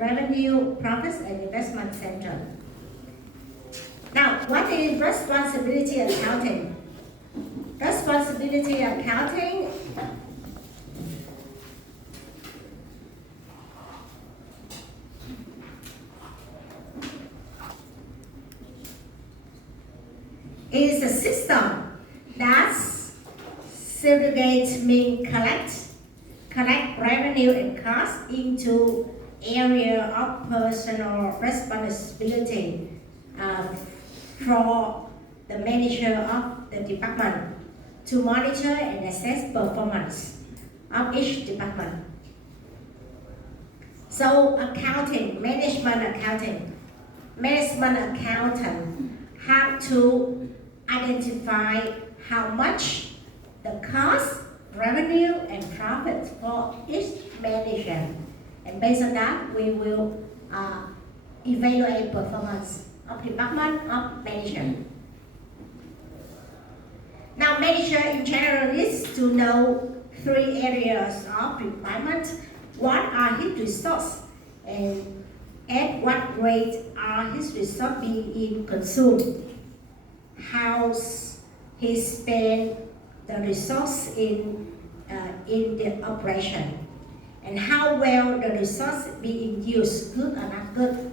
revenue, profits, and investment center. Now, what is responsibility accounting? Responsibility accounting is a system that segregates mean collect revenue and cost into area of personal responsibility for the manager of the department to monitor and assess performance of each department. So management accountant have to identify how much the cost, revenue, and profit for each manager. And based on that, we will evaluate performance of department of manager. Now, manager in general needs to know 3 areas of requirement. What are his resources and at what rate are his resources being consumed? How he spend the resource in the operation, and how well the resource being used, good or not good.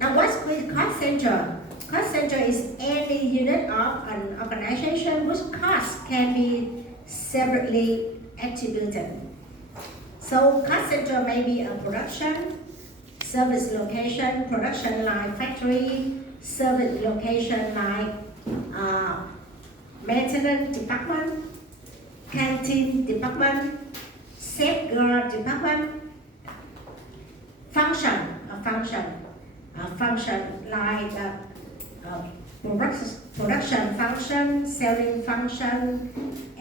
Now, what's called cost center? Cost center is any unit of an organization whose cost can be separately attributed. So, cost center may be a production, service location, production line factory, service location like maintenance department, canteen department, safeguard department, function like production function, selling function,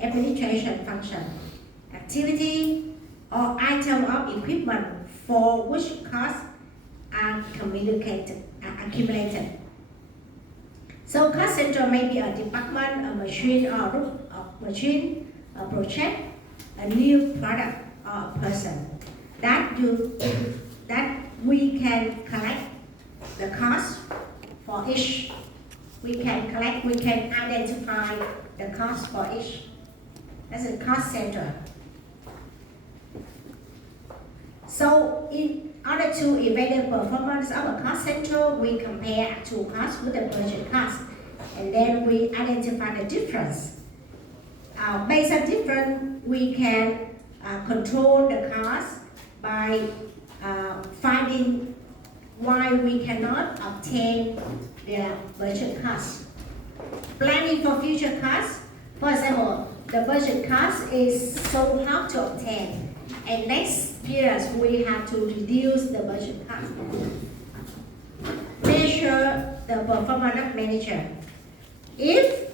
administration function, activity or item of equipment for which costs are accumulated. So cost center may be a department, a machine or group of machine, a project, a new product or a person that we can collect the cost for each. We can identify the cost for each. That's a cost center. So in order to evaluate performance of a cost center, we compare actual cost with the budget cost, and then we identify the difference. Based on difference, we can control the cost by finding why we cannot obtain the budget cost. Planning for future costs. For example, the budget cost is so hard to obtain, and next year we have to reduce the budget cost. Measure the performance of manager. If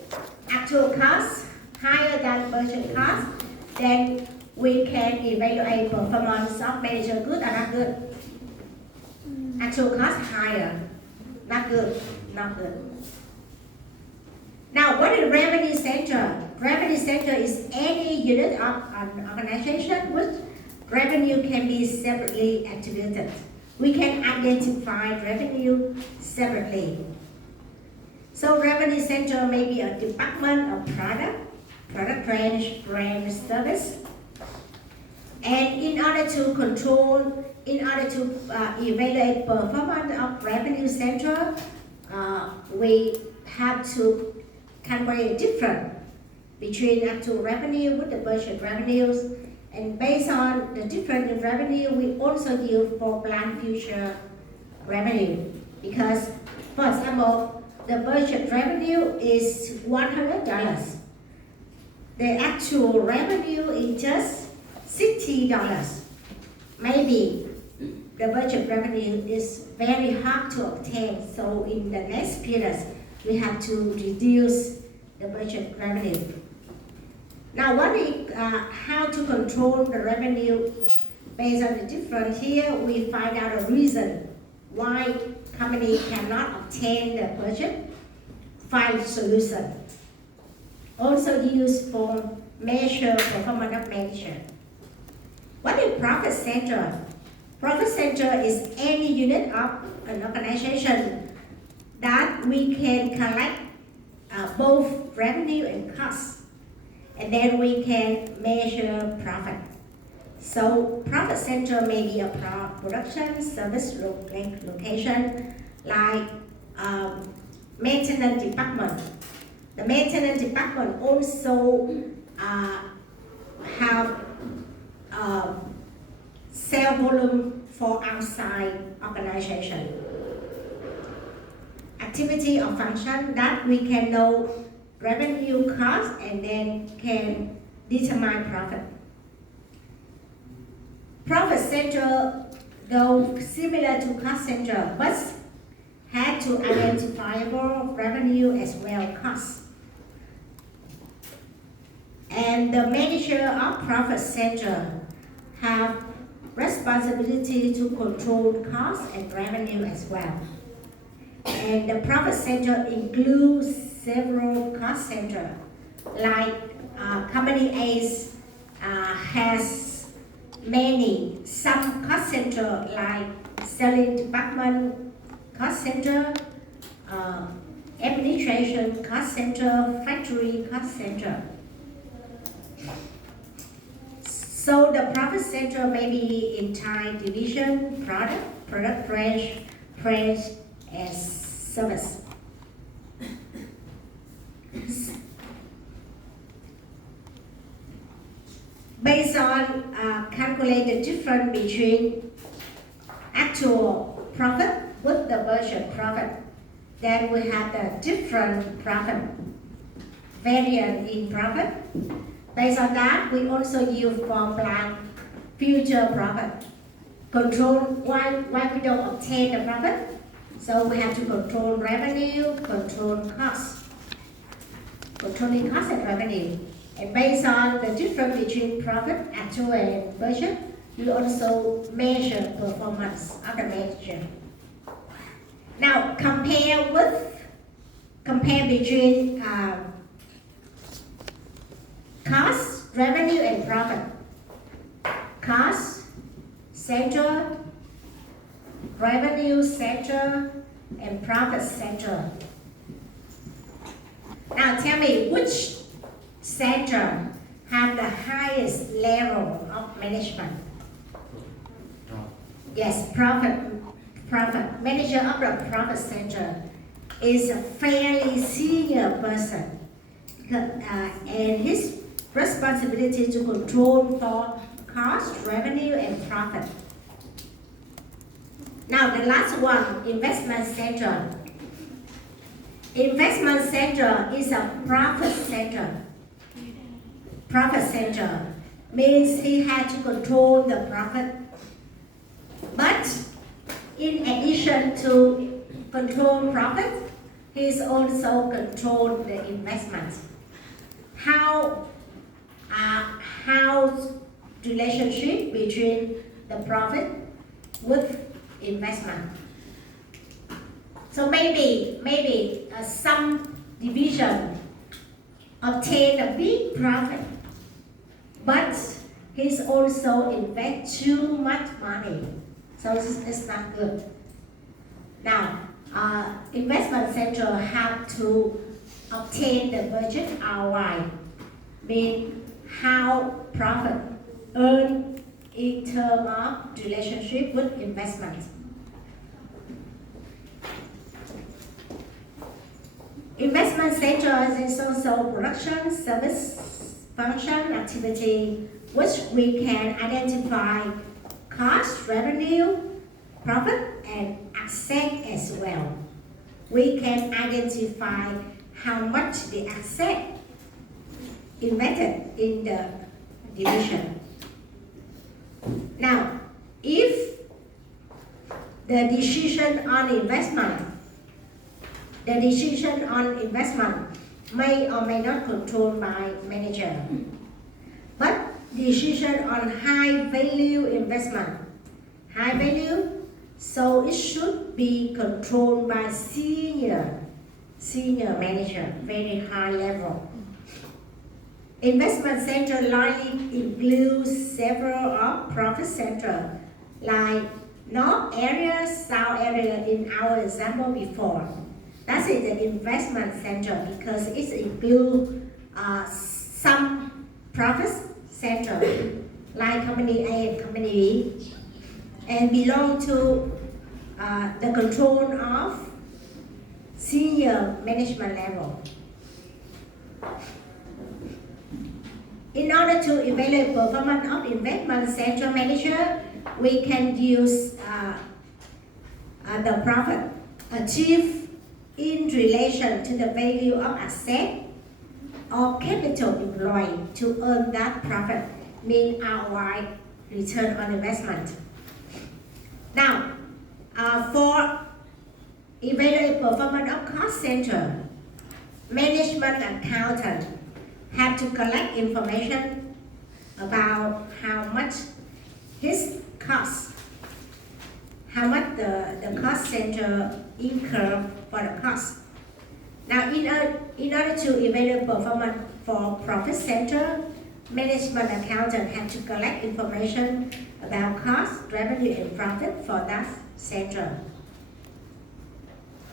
actual cost higher than budget cost, then we can evaluate performance of manager, good or not good. Actual cost higher, not good, not good. Now, what is revenue center? Revenue center is any unit of an organization which revenue can be separately attributed. We can identify revenue separately. So revenue center may be a department of product range, brand, service. And in order to evaluate performance of revenue center, we have to calculate difference between actual revenue with the budget revenues. And based on the difference in revenue, we also use for planned future revenue. Because, for example, the budget revenue is $100. The actual revenue is just $60. Maybe the budget revenue is very hard to obtain. So in the next period, we have to reduce the budget revenue. Now, how to control the revenue based on the difference here? We find out a reason why company cannot obtain the budget. Find solution. Also used for measure performance of manager. What is profit center? Profit center is any unit of an organization that we can collect both revenue and cost, and then we can measure profit. So profit center may be a production service location like maintenance department. The maintenance department also have sale volume for outside organization. Activity or function that we can know revenue, cost, and then can determine profit. Profit center, though similar to cost center, but had to identifiable revenue as well cost. And the manager of profit center have responsibility to control cost and revenue as well. And the profit center includes several cost centers, like company A has many. Some cost center like selling department cost center, administration cost center, factory cost center. So the profit center may be entire division, product range, and service. Based on calculating the difference between actual profit with the budget profit, then we have the different profit, variance in profit. Based on that, we also use for plan future profit. Control why we don't obtain the profit. So we have to control revenue, control cost. Controlling cost and revenue. And based on the difference between profit, actual and budget, we also measure performance of the manager. Now compare between cost, revenue, and profit. Cost center, revenue center, and profit center. Now tell me which center have the highest level of management? Yes, profit. Manager of the profit center is a fairly senior person, and his responsibility to control for cost, revenue, and profit. Now the last one, investment center. Investment center is a profit center. Profit center means he had to control the profit. But in addition to control profit, he's also controlled the investment. How relationship between the profit with investment. So maybe some division obtain a big profit, but he's also invest too much money, so it's not good. Now, investment center have to obtain the budget ROI, mean how profit earned in terms of relationship with investment. Investment center is also production, service, function, activity, which we can identify cost, revenue, profit, and asset as well. We can identify how much the asset invested in the division. Now, if the decision on investment may or may not controlled by manager, but decision on high value investment, so it should be controlled by senior manager, very high level. Investment center likely includes several of profit center, like north area, south area in our example before. That is the investment center because it includes some profit center like company A and company B and belong to the control of senior management level. In order to evaluate performance of investment center manager, we can use the profit achieved in relation to the value of asset or capital employed to earn that profit, mean ROI, return on investment. Now, for evaluate performance of cost center, management accountant have to collect information about how much his cost, how much the cost center incur for the cost. Now, in order to evaluate performance for profit center, management accountant have to collect information about cost, revenue, and profit for that center.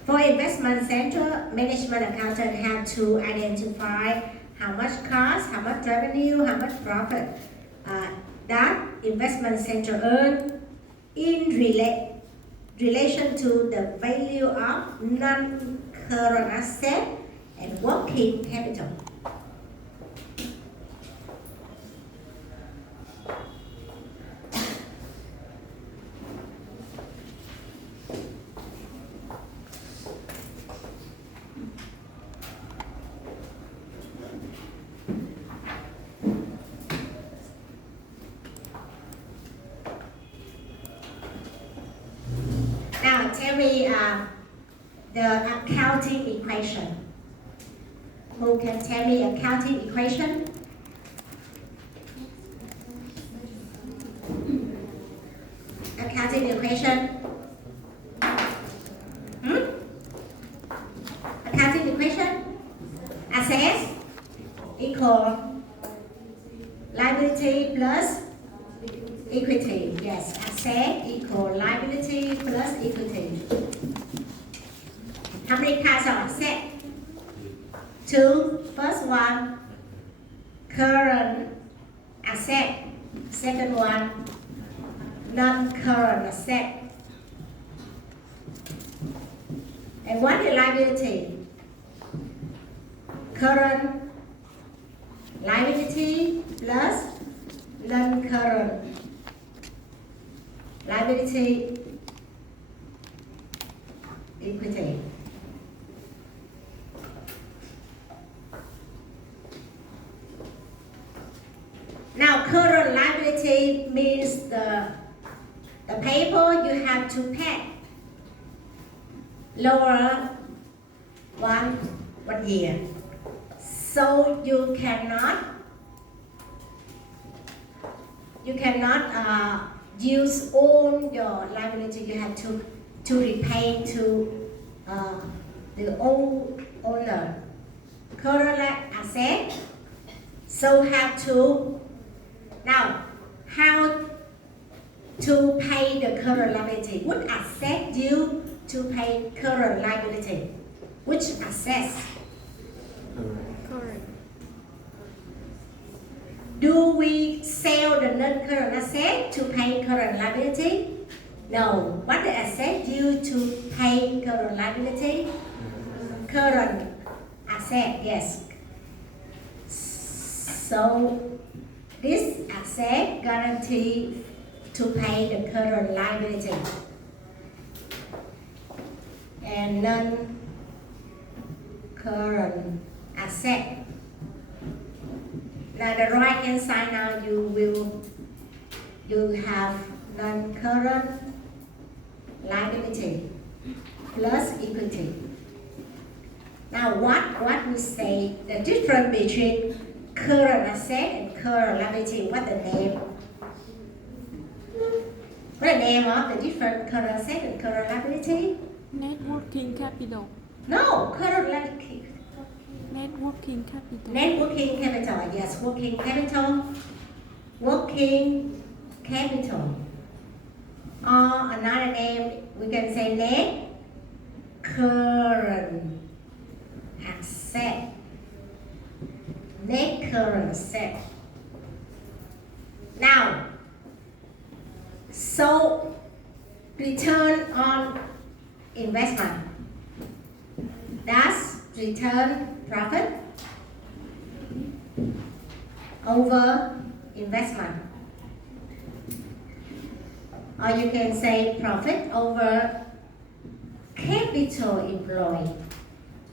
For investment center, management accountant have to identify how much cost, how much revenue, how much profit that investment center earn in relation to the value of non-current asset and working capital. Now tell me the accounting equation. Who can tell me accounting equation? Accounting equation? Accounting equation? Assets equal liability plus equity. Yes, asset equal liability plus equity. How many kinds of asset? Two. First one, current asset. Second one, non-current asset. And what is liability? Current liability plus non-current liability equity. Now, current liability means the paper you have to pay lower one year. So you cannot use all your liability. You have to repay to the old owner. Current asset. So have to now how to pay the current liability. What asset due to pay current liability? Which assets? Correct. Do we sell the non-current asset to pay current liability? No. What the asset due to pay current liability? Current asset, yes. So this asset guarantee to pay the current liability. And non-current asset. Now the right hand side now you have non-current liability plus equity. Now what we say the difference between current asset and current liability? What the name? What the name of the different current asset and current liability? Net working capital. No, current liability. Net working capital. Net working capital, yes, working capital. Working capital. Or another name, we can say net current asset. Net current asset. Now, so return on investment. That's return profit over investment. Or you can say profit over capital employed.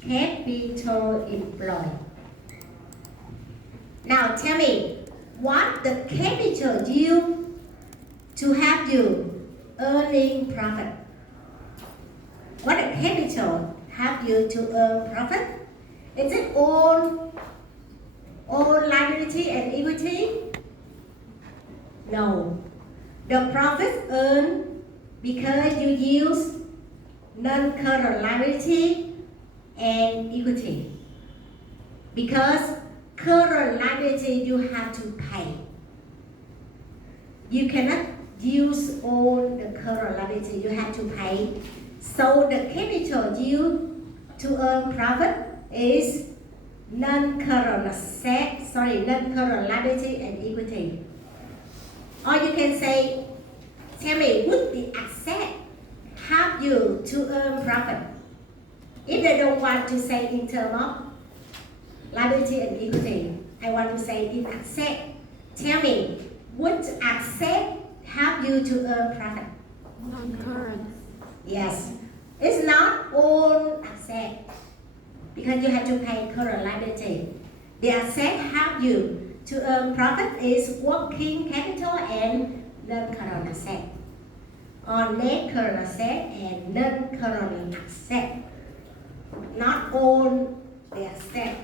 Capital employed. Now tell me, what the capital due to have you earning profit? What the capital have you to earn profit? Is it all liability and equity? No. The profit earned because you use non-current liability and equity. Because current liability you have to pay. You cannot use all the current liability, you have to pay. So the capital due to earn profit is non-current liability and equity. Or you can say, tell me, would the asset help you to earn profit? If they don't want to say in terms of liability and equity, I want to say in asset. Tell me, would asset help you to earn profit? Non-current. Yes. It's not all asset because you have to pay current liability. The asset help you to earn profit is working capital and non-current asset. Or net current asset and non-current asset. Not all the asset.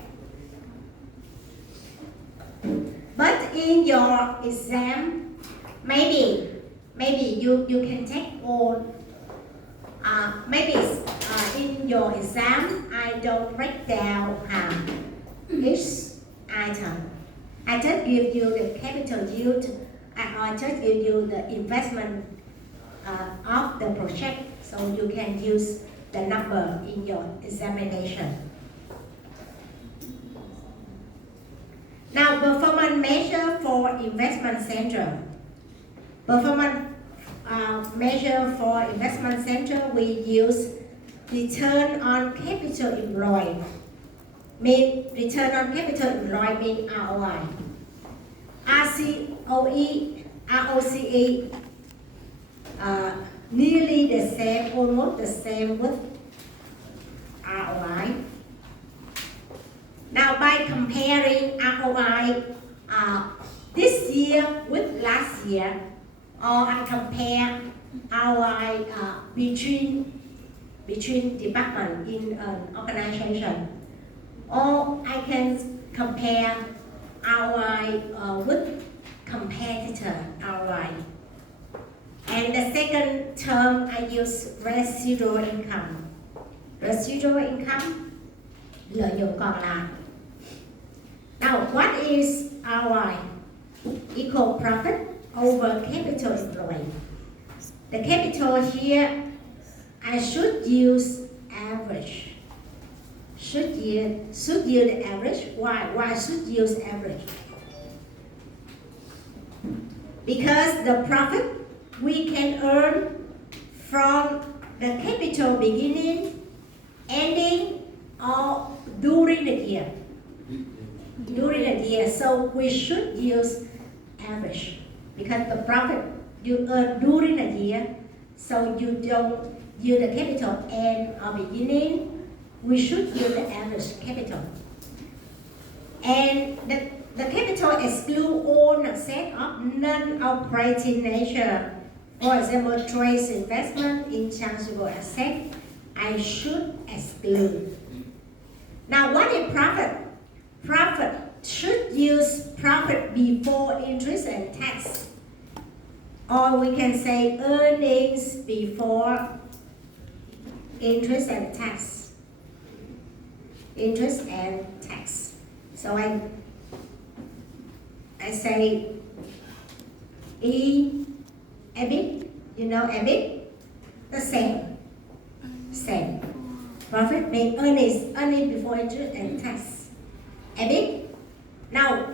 But in your exam, maybe you can take all. In your exam, I don't break down each item. I just give you the capital yield. I just give you the investment of the project, so you can use the number in your examination. Now, performance measure for investment center. Performance measure for investment center, we use return on capital employed. Return on capital employed means ROI. ROCE, nearly the same, almost the same with ROI. Now by comparing ROI this year with last year, or I compare ROI between department in an organization, or I can compare ROI with competitor ROI. And the second term I use residual income. Residual income, lợi nhuận còn lại. Now, what is ROI? Equal profit over capital employed. The capital here, I should use average. Should use the average. Why should use average? Because the profit we can earn from the capital beginning, ending, or during the year. During the year, so we should use average because the profit you earn during the year, so you don't use the capital end or beginning. We should use the average capital. And the capital exclude all assets of non-operating nature. For example, trade investment, intangible asset, I should exclude. Now, what is profit? Profit should use profit before interest and tax. Or we can say earnings before interest and tax. Interest and tax. So I say EBIT You know EBIT? The same. Same. Profit means earnings before interest and tax. EBIT. Now,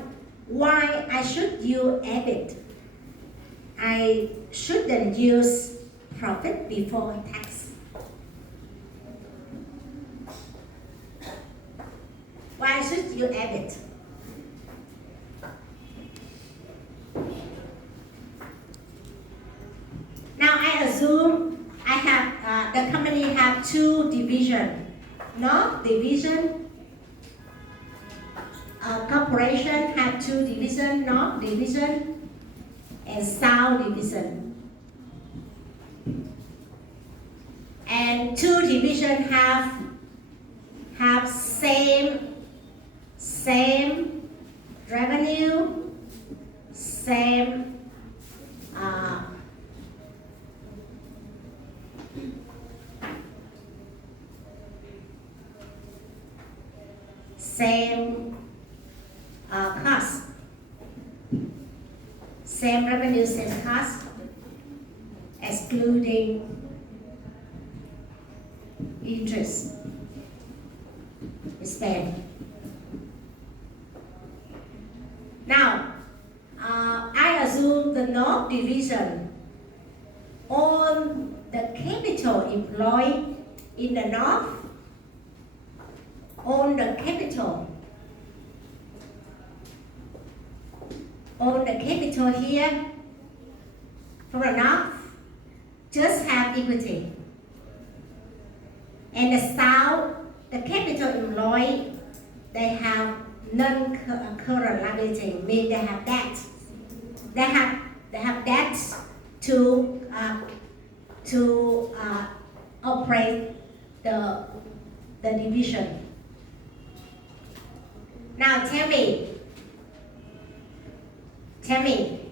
why I should use EBIT? I shouldn't use profit before tax. Why should you EBIT? Now I assume I have the company have two division, North division, corporation have two division, North division and South division. And two division have same revenue, same cost, same revenue, same cost, excluding interest spent. Now, I assume the North division own the capital employed in the North, own the capital here from the North, just have equity. And the South, the capital employed, they have non-current liability, means they have debt. They have debts to operate the division. Now tell me,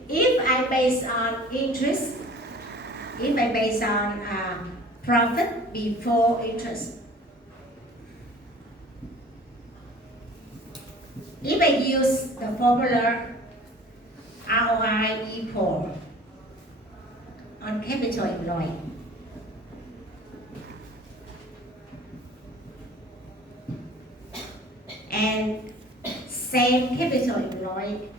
if I base on interest, if I base on profit before interest, if I use the formula ROI equal on capital employed, and same capital employed,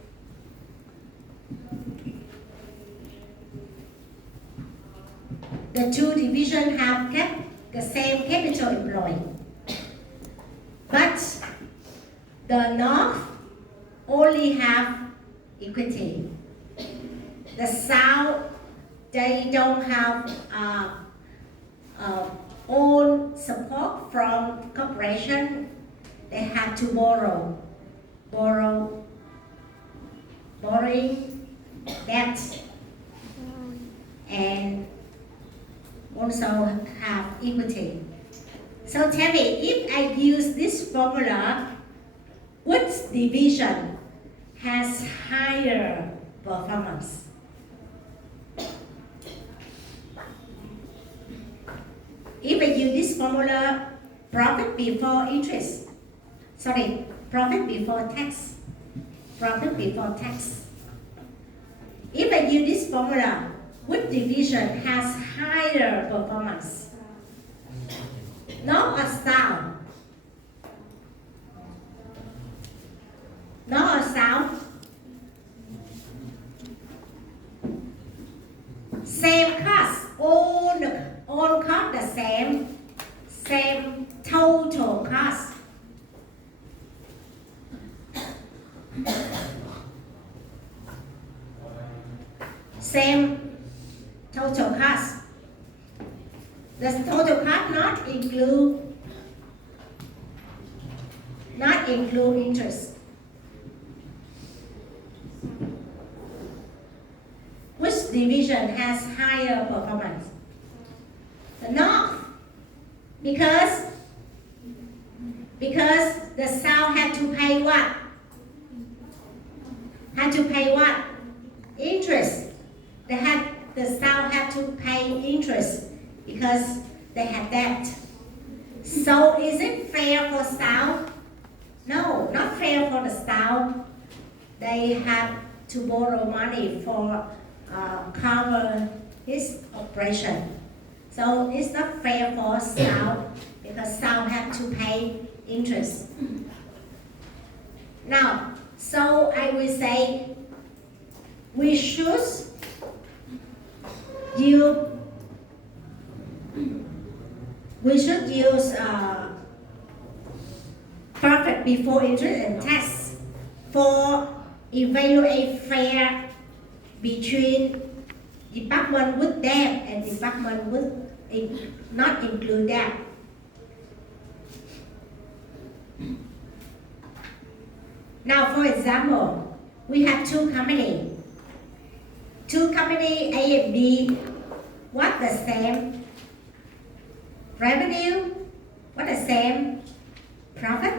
the two divisions have kept the same capital employed, but the North only have equity. The South, they don't have own support from corporation. They have to borrowing debt, and also have equity. So tell me, if I use this formula, which division has higher performance? If I use this formula, profit before tax. If I use this formula, which division has higher performance? North or South? North or South? Same cost, all cost the same total cost. Same total cost. The total cost not include interest. Which division has higher performance? The North, because the South had to pay what? Interest. The South had to pay interest because they had debt. So is it fair for South? No, not fair for the South. They have to borrow money for cover his operation. So it's not fair for South because South have to pay interest. Now, so I will say we should use profit before interest and tax for evaluate fair between department with debt and department with not include debt. Now, for example, we have two companies. Two companies A and B, what the same revenue, what the same profit.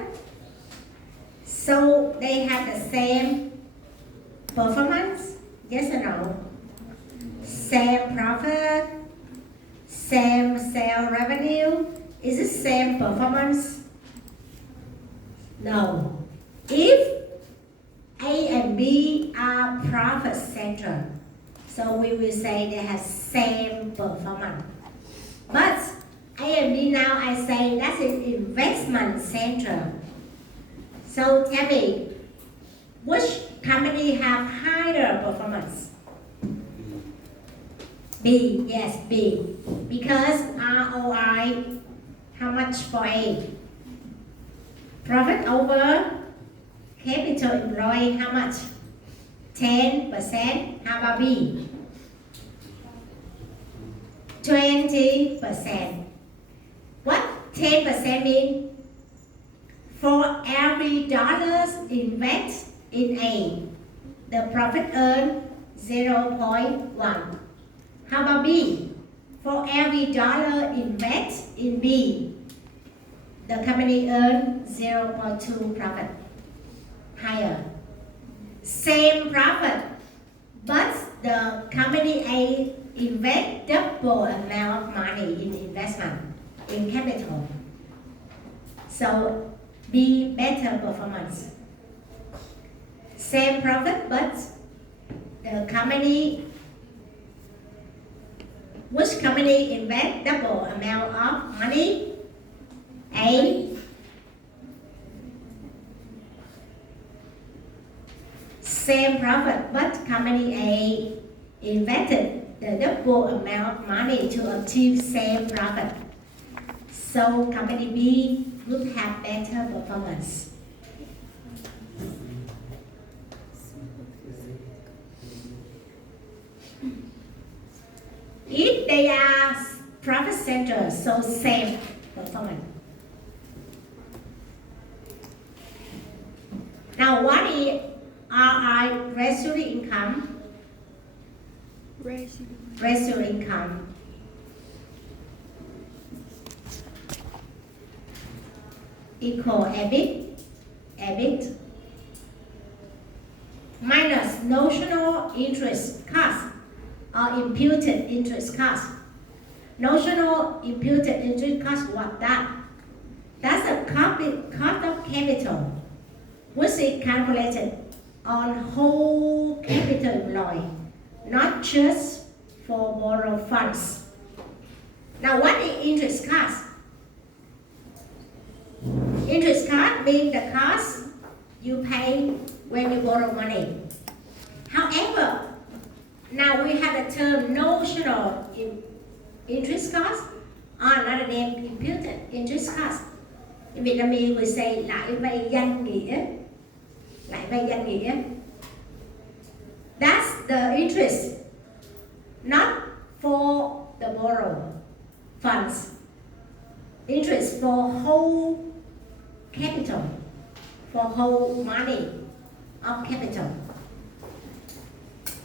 So they have the same performance, yes or no? Same profit, same sale revenue. Is it same performance? No. If A and B are profit center, so we will say they have same performance. But A and B now I say that's an investment center. So tell me, which company have higher performance? B, yes, B. Because ROI, how much for A? Profit over capital employed, how much? 10%. How about B? 20%. What 10% mean? For every dollars invest in A, the profit earned 0.1. How about B? For every dollar invest in B, the company earned 0.2 profit. Higher. Same profit, but the company A invest double amount of money in investment, in capital. So B better performance. Same profit, but the company, which company invest double amount of money? A. Same profit, but company A invested the double amount of money to achieve same profit. So company B would have better performance. If they are profit centers, so same performance. Now what is RI, residual income? Residual income. Equal EBIT minus notional interest cost or imputed interest cost. Notional imputed interest cost, what that? That's a cost of capital, which is calculated on whole capital employed, not just for borrowed funds. Now what is interest cost? Interest cost means the cost you pay when you borrow money. However, now we have the term notional interest cost, or another name imputed interest cost. In Vietnamese we say lãi vay danh nghĩa. Lãi vay danh nghĩa. That's the interest, not for the borrowed funds. Interest for whole capital, for whole money of capital.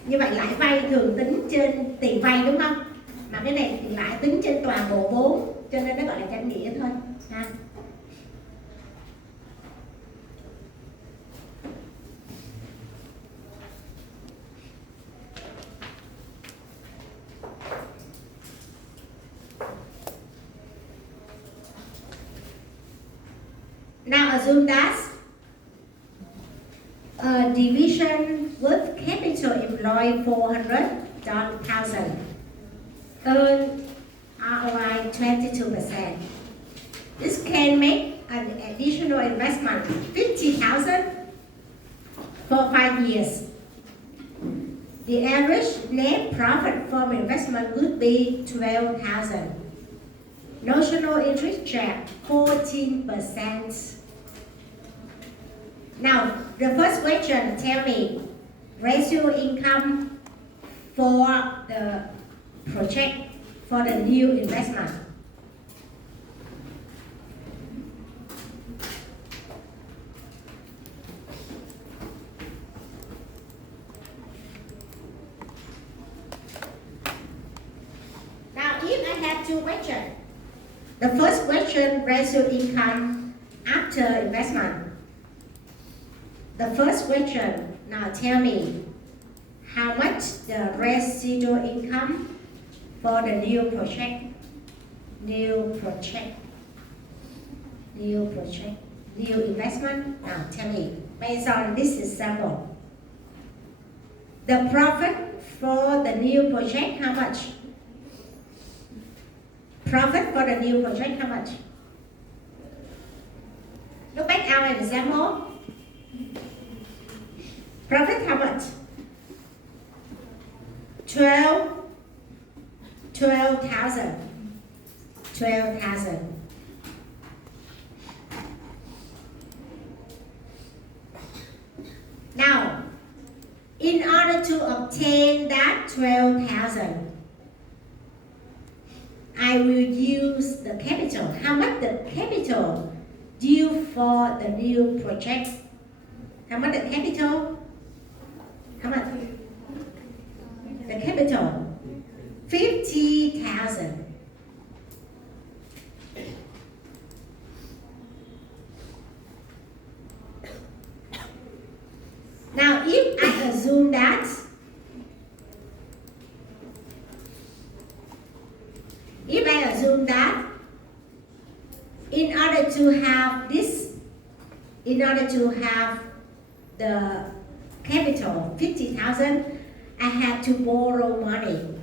Như vậy lãi vay thường tính trên tiền vay đúng không? Mà cái này thì lãi tính trên toàn bộ vốn, cho nên nó gọi là danh nghĩa thôi. Ha. Now assume that a division with capital employed 400,000 earn ROI 22%. This can make an additional investment 50,000 for 5 years. The average net profit from investment would be 12,000. Notional interest rate 14%. Now, the first question tell me residual income for the project, for the new investment. Now, if I have two questions, the first question, residual income after investment. The first question, now tell me how much the residual income for the new project, new investment. Now tell me, based on this example, the profit for the new project, how much? Profit for the new project, how much? Look back our example. Profit how much? 12,000. Now, in order to obtain that 12,000, I will use the capital. How much the capital due for the new project? How much the capital? How much? The capital 50,000. Now, if I assume that in order to have the capital 50,000, I have to borrow money,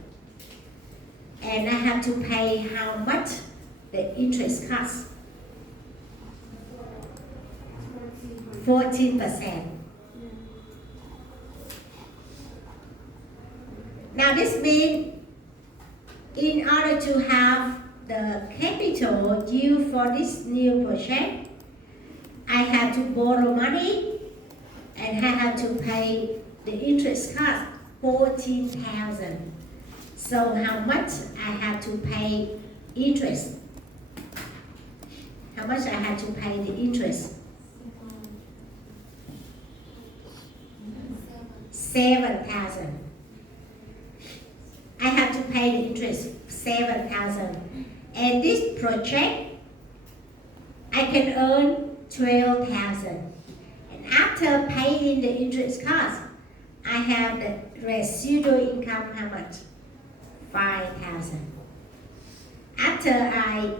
and I have to pay how much the interest costs? 14%. Now this means in order to have the capital due for this new project, I have to borrow money and I have to pay the interest cost 14,000. So how much I have to pay interest? How much I have to pay the interest? 7,000. I have to pay the interest 7,000. And this project, I can earn 12,000. And after paying the interest cost, I have the residual income how much? 5,000. After I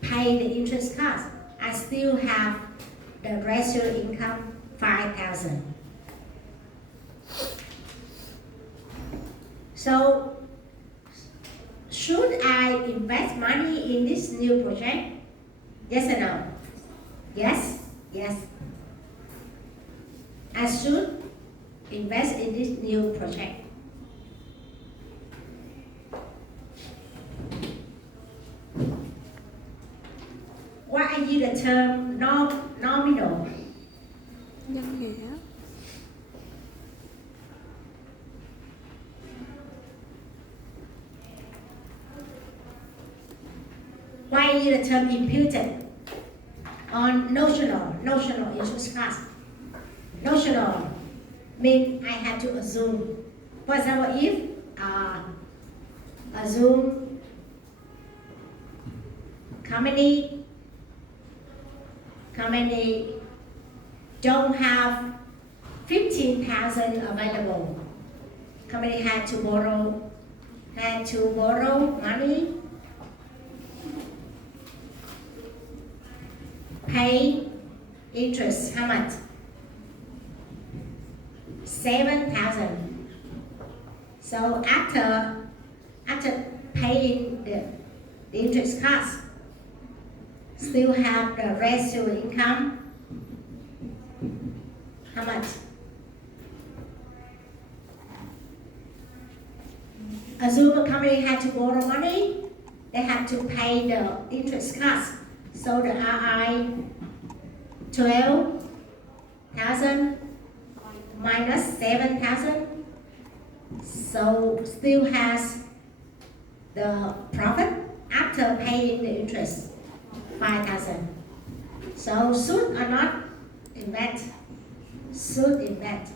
pay the interest cost, I still have the residual income 5,000. So, should I invest money in this new project? Yes or no? Yes? Yes. I should invest in this new project. What I use the term nominal? Nhân nghĩa. Why I use the term imputed on notional interest cost? Notional means I have to assume. For example, if assume company don't have 15,000 available. Company had to borrow money, pay interest how much? 7,000. So after paying the interest cost. Still have the residual income. How much? Assume a company had to borrow money, they have to pay the interest cost. So the RI 12,000 minus 7,000. So still has the profit after paying the interest 5,000. So should or not invest? Should invest.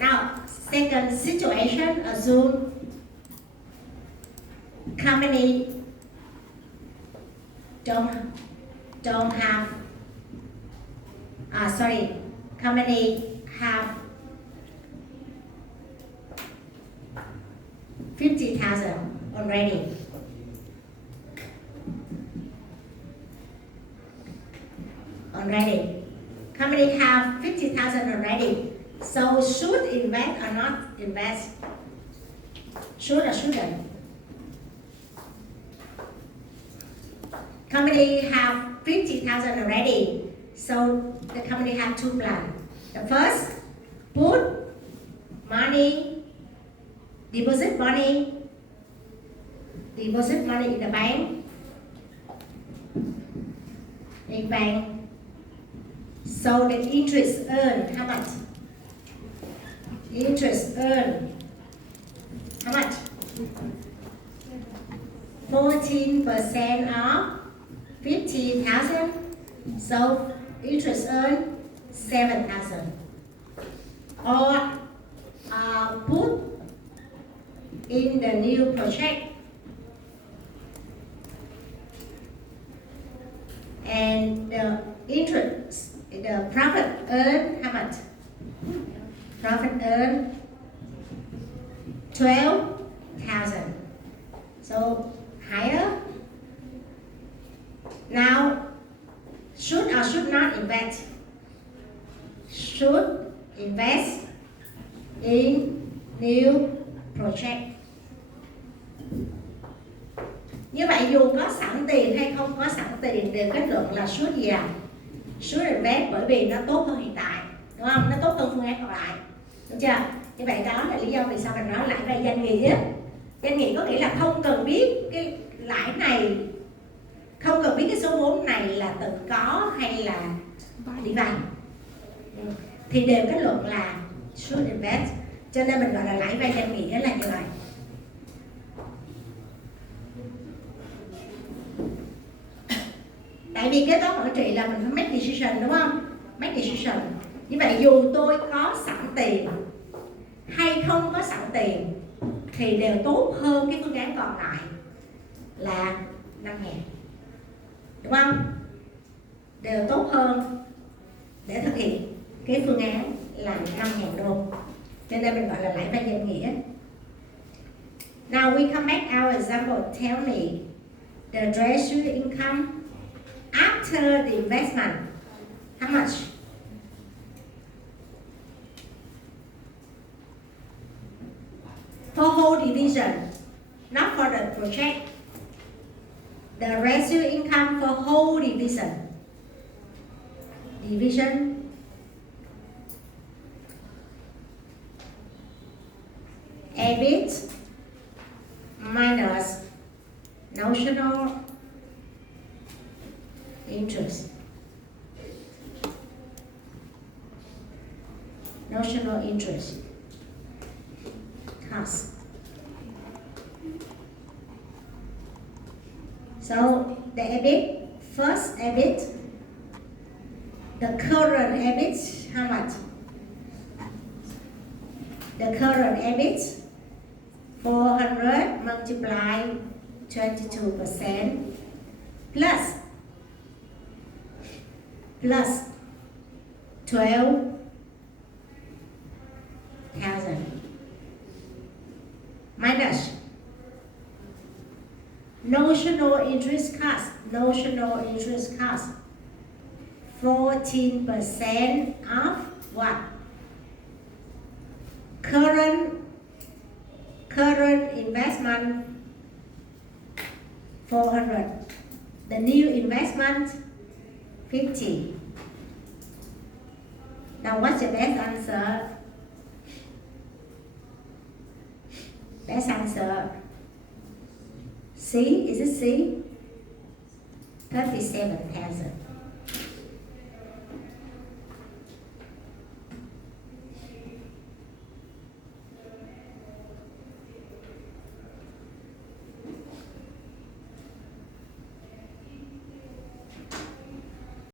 Now, second situation, assume company company have 50,000 already. Company have 50,000 already. So should invest or not invest? Should or shouldn't? Company have 50,000 already. So the company have two plans. The first, put money, deposit money in the bank. So the interest earned, how much? Interest earned, how much? 14% of 50,000. So interest earned 7,000. Or put in the new project and the interest, the profit earned, how much? Profit earned 12,000. So higher. Now, should or should not invest? Should invest in new project. Như vậy dù có sẵn tiền hay không có sẵn tiền đều kết luận là should gì à? Should invest bởi vì nó tốt hơn hiện tại, đúng không? Nó tốt hơn phương án còn lại, đúng chưa? Như vậy đó là lý do vì sao mình nói lãi về danh nghĩa. Danh nghĩa có nghĩa là không cần biết cái lãi này, không cần biết cái số vốn này là tự có hay là đi vay, thì đều kết luận là should invest. Cho nên mình gọi là lãi vay danh nghĩa là như vậy. Tại vì kế toán quản trị là mình phải make decision, đúng không? Make decision. Như vậy dù tôi có sẵn tiền hay không có sẵn tiền thì đều tốt hơn cái phương án còn lại là 5.000, đúng không? Đều tốt hơn để thực hiện cái phương án là 5.000 đô. Cho nên mình gọi là lãi vay danh nghĩa. Now we come back our example. Tell me the residual income after the investment. How much? For whole division, not for the project. The residual income for whole division. EBIT minus notional interest. Notional interest cost. So the EBIT, first EBIT, the current EBIT, how much? The current EBIT, 400 multiplied 22% plus 12,000 minus notional interest cost, 14% of what? Current investment 400. The new investment, 50. Now what's your best answer? Best answer. C, is it C? 37,000.